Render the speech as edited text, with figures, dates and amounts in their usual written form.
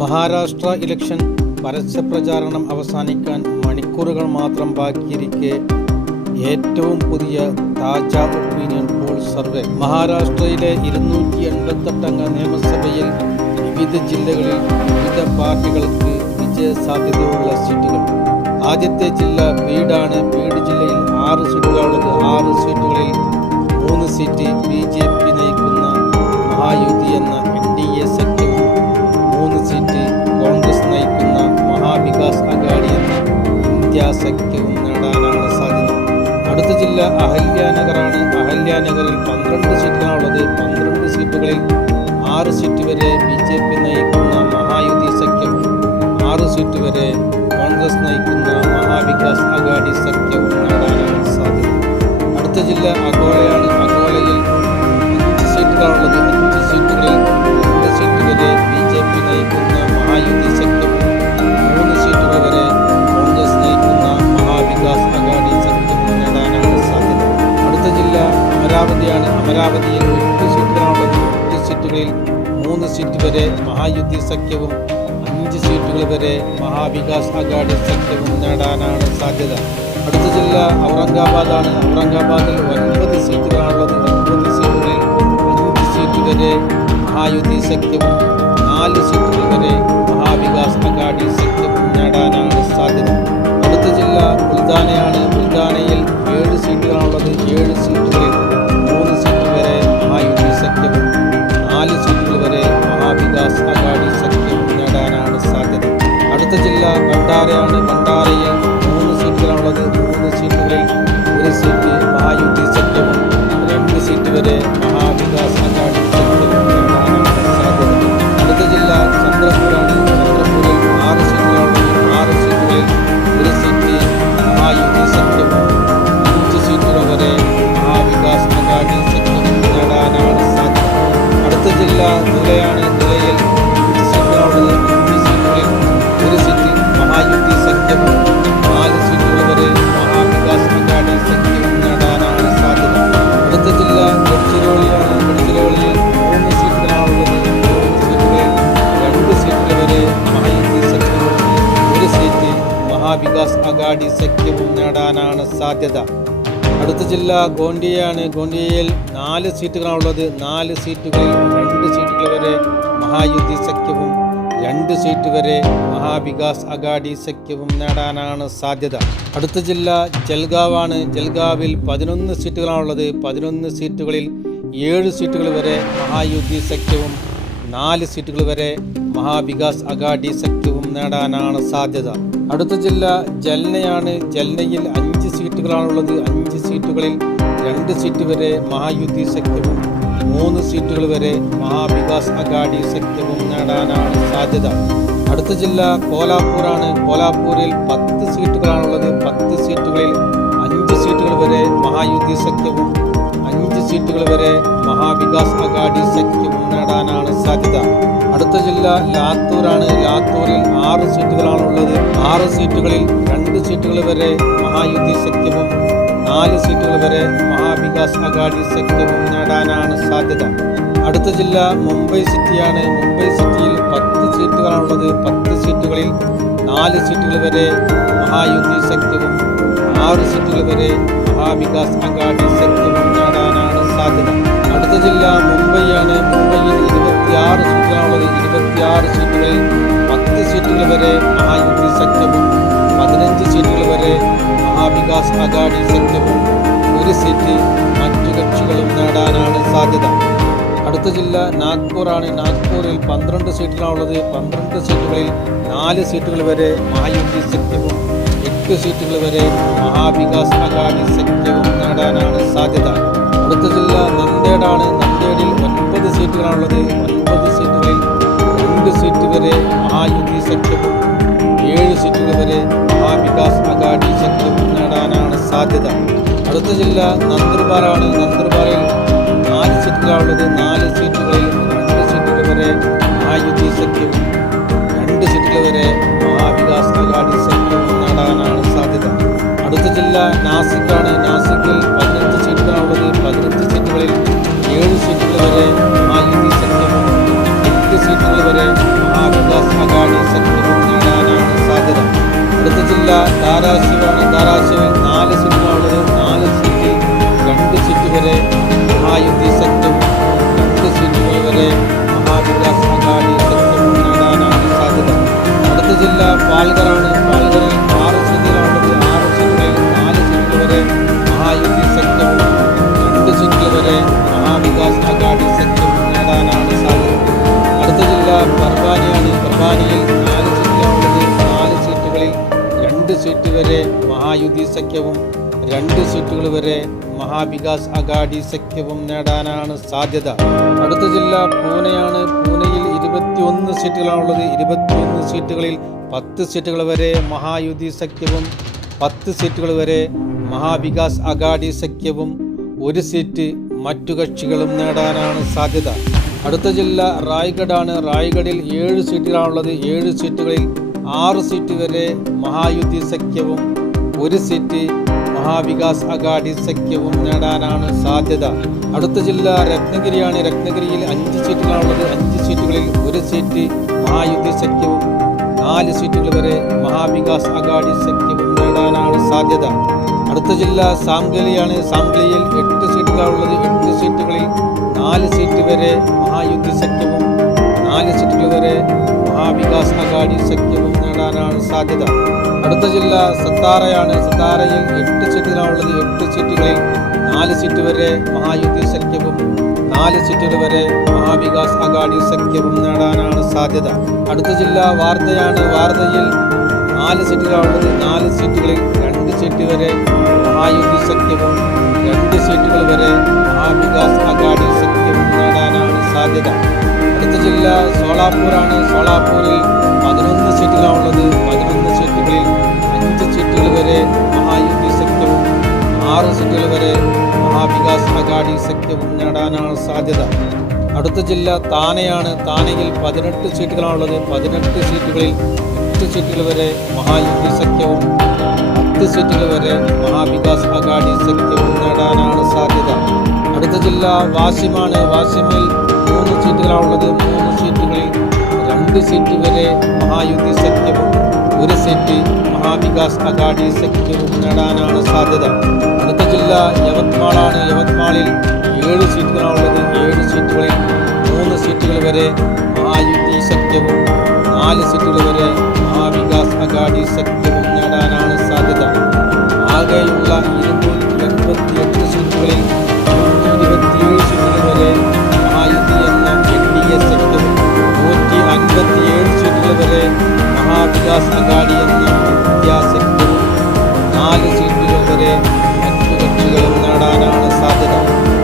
Maharashtra election പരസ്യപ്രചാരണം അവസാനിക്കാൻ മണിക്കൂറുകൾ മാത്രം ബാക്കിയിരിക്കെ ഏറ്റവും പുതിയ താജ ഒപ്പീനിയൻ പോൾ സർവേ. മഹാരാഷ്ട്രയിലെ 288 അംഗ നിയമസഭയിൽ വിവിധ ജില്ലകളിൽ വിവിധ പാർട്ടികൾക്ക് വിജയ സാധ്യതയുള്ള സീറ്റുകൾ. ആദ്യത്തെ ജില്ല ബീഡാണ്. ബീഡ് ജില്ലയിൽ 6 സീറ്റുകളുള്ളത്. 6 സീറ്റുകളിൽ 3 സീറ്റ് BJP നയിക്കുന്ന മഹായുതി എന്ന NDA സഖ്യവും 3 സീറ്റ് കോൺഗ്രസ് നയിക്കുന്ന മഹാവികാസ് അഘാഡി എന്ന ഇന്ത്യ സഖ്യവും നേടാനാണ് സാധ്യത. അടുത്ത ജില്ല അഹല്യാനഗറാണ്. അഹല്യാനഗറിൽ 12 സീറ്റുകളാണുള്ളത്. 12 സീറ്റുകളിൽ 6 സീറ്റ് വരെ BJP നയിക്കുന്ന മഹായുതി സഖ്യവും 6 സീറ്റ് വരെ കോൺഗ്രസ് നയിക്കുന്ന മഹാവികാസ് അഘാഡി സഖ്യവും നേടാനാണ് സാധ്യത. അടുത്ത ജില്ല അകോലയാണ്. അകോലയിൽ 5 സീറ്റുകളാണുള്ളത്. 5 സീറ്റുകളിൽ 2 സീറ്റ് വരെ BJP നയിക്കുന്ന മഹായുതി സഖ്യവും 3 സീറ്റുകൾ വരെ കോൺഗ്രസ് നയിക്കുന്ന മഹാവികാസ് അഘാഡി സഖ്യവും നേടാനാണ് സാധ്യത. അടുത്ത ജില്ല അമരാവതിയാണ്. അമരാവതിയിൽ 8 സീറ്റുകളാണുള്ളത്. 8 സീറ്റുകളിൽ 3 സീറ്റ് വരെ മഹായുതി സഖ്യവും 5 സീറ്റുകൾ വരെ മഹാവികാസ് അഘാഡി സഖ്യവും നേടാനാണ് സാധ്യത. അടുത്ത ജില്ല ഔറംഗാബാദാണ്. ഔറംഗാബാദിൽ 9 സീറ്റുകളാണുള്ളത്. 9 സീറ്റുകളിൽ 5 സീറ്റ് വരെ മഹായുതി സഖ്യവും 4 സീറ്റുകൾ വരെ മഹാവികാസ് അഘാഡി സഖ്യവും നേടാനാണ് സാധ്യത. അടുത്ത ജില്ല ബുൽദാനയാണ്. ബുൽദാനയിൽ 7 സീറ്റുകളാണുള്ളത്. 7 സീറ്റുകളിൽ 3 സീറ്റ് വരെ മഹായുതി സഖ്യവും 4 സീറ്റുകൾ വരെ മഹാവികാസ് അഘാഡി സഖ്യവും നേടാനാണ് സാധ്യത. അടുത്ത ജില്ല ഭണ്ഡാരയാണ്. ഭണ്ഡാരയിൽ 3 സീറ്റുകളാണുള്ളത്. 3 സീറ്റുകളിൽ 1 സീറ്റ് മഹായുതി സഖ്യവും 2 സീറ്റ് വരെ മഹാവികാസ് അഘാഡി സഖ്യവും നേടാനാണ് സാധ്യത. അടുത്ത ജില്ല ചന്ദ്രപൂരാണ്. ചന്ദ്രപൂരിൽ 6 സീറ്റുകളാണുള്ളത്. 6 സീറ്റുകളിൽ 1 സീറ്റ് മഹായുതി സഖ്യവും 5 സീറ്റുകൾ വരെ മഹാവികാസ് അഘാഡി സഖ്യവും നേടാനാണ് സാധ്യത. അടുത്ത ജില്ല ധുലെയാണ്. ധുലെയിൽ 5 സീറ്റുകളാണുള്ളത്. 5 സീറ്റുകളിൽ 1 സീറ്റ് മഹായുതി സഖ്യവും 4 സീറ്റുകൾ വരെ മഹാവികാസ് അഘാഡി സഖ്യവും നേടാനാണ് സാധ്യത. അടുത്ത ജില്ല ഗഡ്ചിരോളിയാണ്. ഗഡ്ചിരോളിയിൽ 3 സീറ്റുകളാണുള്ളത്. 3 സീറ്റുകളിൽ 2 സീറ്റുകൾ വരെ മഹായുതി സഖ്യവും 1 സീറ്റ് മഹാവികാസ് അഘാഡി സഖ്യവും നേടാനാണ് സാധ്യത. അടുത്ത ജില്ല ഗോണ്ടിയയാണ്. ഗോണ്ടിയയിൽ 4 സീറ്റുകളാണുള്ളത്. 4 സീറ്റുകളിൽ 2 സീറ്റുകൾ വരെ മഹായുതി സഖ്യവും 2 സീറ്റ് വരെ മഹാവികാസ് അഘാഡി സഖ്യവും നേടാനാണ് സാധ്യത. അടുത്ത ജില്ല ജൽഗാവാണ്. ജൽഗാവിൽ 11 സീറ്റുകളാണുള്ളത്. 11 സീറ്റുകളിൽ 7 സീറ്റുകൾ വരെ മഹായുതി സഖ്യവും 4 സീറ്റുകൾ വരെ മഹാവികാസ് അഘാഡി സഖ്യവും നേടാനാണ് സാധ്യത. അടുത്ത ജില്ല ജൽനയാണ്. ജൽനയിൽ 5 സീറ്റുകളാണുള്ളത്. 5 സീറ്റുകളിൽ 2 സീറ്റ് വരെ മഹായുതി സഖ്യവും 3 സീറ്റുകൾ വരെ മഹാവികാസ് അഘാഡി സഖ്യവും നേടാനാണ് സാധ്യത. അടുത്ത ജില്ല കോലാപ്പൂരാണ്. കോലാപ്പൂരിൽ 10 സീറ്റുകളാണുള്ളത്. 10 സീറ്റുകളിൽ 5 സീറ്റുകൾ വരെ മഹായുതി സഖ്യവും 5 സീറ്റുകൾ വരെ മഹാവികാസ് അഘാഡി സഖ്യവും നേടാനാണ് സാധ്യത. അടുത്ത ജില്ല ലാത്തൂരാണ്. ലാത്തൂരിൽ 6 സീറ്റുകളാണുള്ളത്. 6 സീറ്റുകളിൽ 2 സീറ്റുകൾ വരെ മഹായുതി സഖ്യവും 4 സീറ്റുകൾ വരെ മഹാവികാസ് അഘാഡി സഖ്യവും നേടാനാണ് സാധ്യത. അടുത്ത ജില്ല മുംബൈ സിറ്റിയാണ്. മുംബൈ സിറ്റിയിൽ 10 സീറ്റുകളാണുള്ളത്. 10 സീറ്റുകളിൽ 4 സീറ്റുകൾ വരെ മഹായുതി സഖ്യവും 6 സീറ്റുകൾ വരെ മഹാവികാസ് അഘാഡി സഖ്യവും നേടാനാണ് സാധ്യത. അടുത്ത ജില്ല മുംബൈയാണ്. മുംബൈയിൽ 26 സീറ്റുകളാണുള്ളത്. 26 സീറ്റുകളിൽ 10 സീറ്റുകൾ വരെ മഹായുതി സഖ്യവും 15 സീറ്റുകൾ വരെ മഹാവികാസ് അഘാഡി സഖ്യവും 1 സീറ്റ് മറ്റു കക്ഷികളും നേടാനാണ് സാധ്യത. അടുത്ത ജില്ല നാഗ്പൂറാണ്. നാഗ്പൂരിൽ 12 സീറ്റുകളാണുള്ളത്. 12 സീറ്റുകളിൽ 4 സീറ്റുകൾ വരെ മഹായുതി സഖ്യവും 8 സീറ്റുകൾ വരെ മഹാവികാസ് അഘാഡി സഖ്യവും നേടാനാണ് സാധ്യത. അടുത്ത ജില്ല നന്ദേഡാണ്. നന്ദേഡിൽ 9 സീറ്റുകളാണുള്ളത്. 9 സീറ്റുകളിൽ 2 സീറ്റ് വരെ മഹായുതി സഖ്യവും 7 സീറ്റുകൾ വരെ മഹാവികാസ് അഘാഡി സഖ്യവും നേടാനാണ് സാധ്യത. അടുത്ത ജില്ല നന്ദർബാറാണ്. നന്ദർബാറിൽ 4 സീറ്റുകളാണുള്ളത്. 4 സീറ്റുകളിൽ 2 സീറ്റുകൾ വരെ മഹായുതി സഖ്യവും 2 സീറ്റുകൾ വരെ മഹാവികാസ് അഘാഡി സഖ്യവും നേടാനാണ് സാധ്യത. അടുത്ത ജില്ല നാസിക്കാണ്. നാസിക്കിൽ 15 സീറ്റുകളാണുള്ളത്. 15 സീറ്റുകളിൽ 7 സീറ്റുകൾ വരെ മഹായുതി സഖ്യവും 8 സീറ്റുകൾ വരെ മഹാവികാസ് അഘാഡി ധാരാശിവാണ്. ധാരാശിവിൽ 4 സീറ്റുകളുള്ളത്. 4 സീറ്റിൽ 2 സീറ്റ് വരെ മഹായുതി സഖ്യവും 2 സീറ്റുകൾ വരെ മഹാവികാസ് അഘാടി സഖ്യവും നേടാനാണ് സാധ്യത. അടുത്ത ജില്ല പാൽഘറാണ്. പാൽഘറിൽ 6 സീറ്റുകളുള്ളത്. 6 സീറ്റുകളിൽ 4 സീറ്റുകൾ വരെ മഹായുതി സഖ്യവും 2 സീറ്റുകൾ വരെ മഹാവികാസ് അഘാടി സഖ്യവും നേടാനാണ് സാധ്യത. അടുത്ത ജില്ല പർവാനിയാണ്. പർവാനിയിൽ 4 സീറ്റുകളുള്ളത്. 4 സീറ്റുകളിൽ 2 സീറ്റ് വരെ മഹായുതി സഖ്യവും 2 സീറ്റുകൾ വരെ മഹാവികാസ് അഘാടി സഖ്യവും നേടാനാണ് സാധ്യത. അടുത്ത ജില്ല പൂനെയാണ്. പൂനെയിൽ 21 സീറ്റുകളാണുള്ളത്. 21 സീറ്റുകളിൽ 10 സീറ്റുകൾ വരെ മഹായുതി സഖ്യവും 10 സീറ്റുകൾ വരെ മഹാവികാസ് അഘാടി സഖ്യവും 1 സീറ്റ് മറ്റു കക്ഷികളും നേടാനാണ് സാധ്യത. അടുത്ത ജില്ല റായ്ഗഡാണ്. റായ്ഗഡിൽ 7 സീറ്റുകളാണുള്ളത്. 7 സീറ്റുകളിൽ 6 സീറ്റ് വരെ മഹായുതി സഖ്യവും 1 സീറ്റ് മഹാവികാസ് അഘാടി സഖ്യവും നേടാനാണ് സാധ്യത. അടുത്ത ജില്ല രത്നഗിരിയാണ്. രത്നഗിരിയിൽ 5 സീറ്റുകളാണുള്ളത്. 5 സീറ്റുകളിൽ 1 സീറ്റ് മഹായുതി സഖ്യവും 4 സീറ്റുകൾ വരെ മഹാവികാസ് അഘാടി സഖ്യവും നേടാനാണ് സാധ്യത. അടുത്ത ജില്ല സാംഗ്ലിയാണ്. സാംഗ്ലിയിൽ 8 സീറ്റുകളാണുള്ളത്. 8 സീറ്റുകളിൽ 4 സീറ്റ് വരെ മഹായുതി സഖ്യവും 4 സീറ്റുകൾ വരെ മഹാവികാസ് അഘാടി സഖ്യവും നേടാനാണ് സാധ്യത. അടുത്ത ജില്ല സത്താറയാണ്. സത്താറയിൽ 8 സീറ്റുകളാണുള്ളത്. 8 സീറ്റുകളിൽ 4 സീറ്റ് വരെ മഹായുതി സഖ്യവും 4 സീറ്റുകൾ വരെ മഹാവികാസ് അഘാടി സഖ്യവും നേടാനാണ് സാധ്യത. അടുത്ത ജില്ല വാർധയാണ്. വാർധയിൽ 4 സീറ്റുകളാണുള്ളത്. 4 സീറ്റുകളിൽ 2 സീറ്റ് വരെ മഹായുതി സഖ്യവും 2 സീറ്റുകൾ വരെ മഹാവികാസ് അഘാടി സഖ്യവും നേടാനാണ് സാധ്യത. അടുത്ത ജില്ല സോളാപൂറാണ്. സോളാപൂരിൽ 11 സീറ്റുകളാണുള്ളത്. 11 സീറ്റുകളിൽ 5 സീറ്റുകൾ വരെ മഹായുതി സഖ്യവും 6 സീറ്റുകൾ വരെ മഹാവികാസ് അഘാടി സഖ്യവും നേടാനാണ് സാധ്യത. അടുത്ത ജില്ല താനെയാണ്. താനെയിൽ 18 സീറ്റുകളാണുള്ളത്. 18 സീറ്റുകളിൽ 8 സീറ്റുകൾ വരെ മഹായുതി സഖ്യവും 10 സീറ്റുകൾ വരെ മഹാവികാസ് അഘാടി സഖ്യവും നേടാനാണ് സാധ്യത. അടുത്ത ജില്ല വാസിമാണ്. വാസിമിൽ 3 സീറ്റുകളാണുള്ളത്. 3 സീറ്റുകളിൽ 2 സീറ്റ് വരെ മഹായുതി സഖ്യവും 1 സീറ്റ് മഹാവികാസ് അഘാടി സഖ്യവും നേടാനാണ് സാധ്യത. അടുത്ത ജില്ല യവത്മാളാണ്. യവത്മാളിൽ 7 സീറ്റുകളാണുള്ളത്. 7 സീറ്റുകളിൽ 3 സീറ്റുകൾ വരെ മഹായുതി സഖ്യവും 4 സീറ്റുകൾ വരെ മഹാവികാസ് അഘാടി സഖ്യവും നേടാനാണ് സാധ്യത. ആകെയുള്ള 288 സീറ്റുകളിൽ 127 സീറ്റുകൾ വരെ മഹായുതി എന്ന NDA സഖ്യവും 157 സീറ്റുകൾ വരെ മഹാവികാസ് അഘാടി എന്ന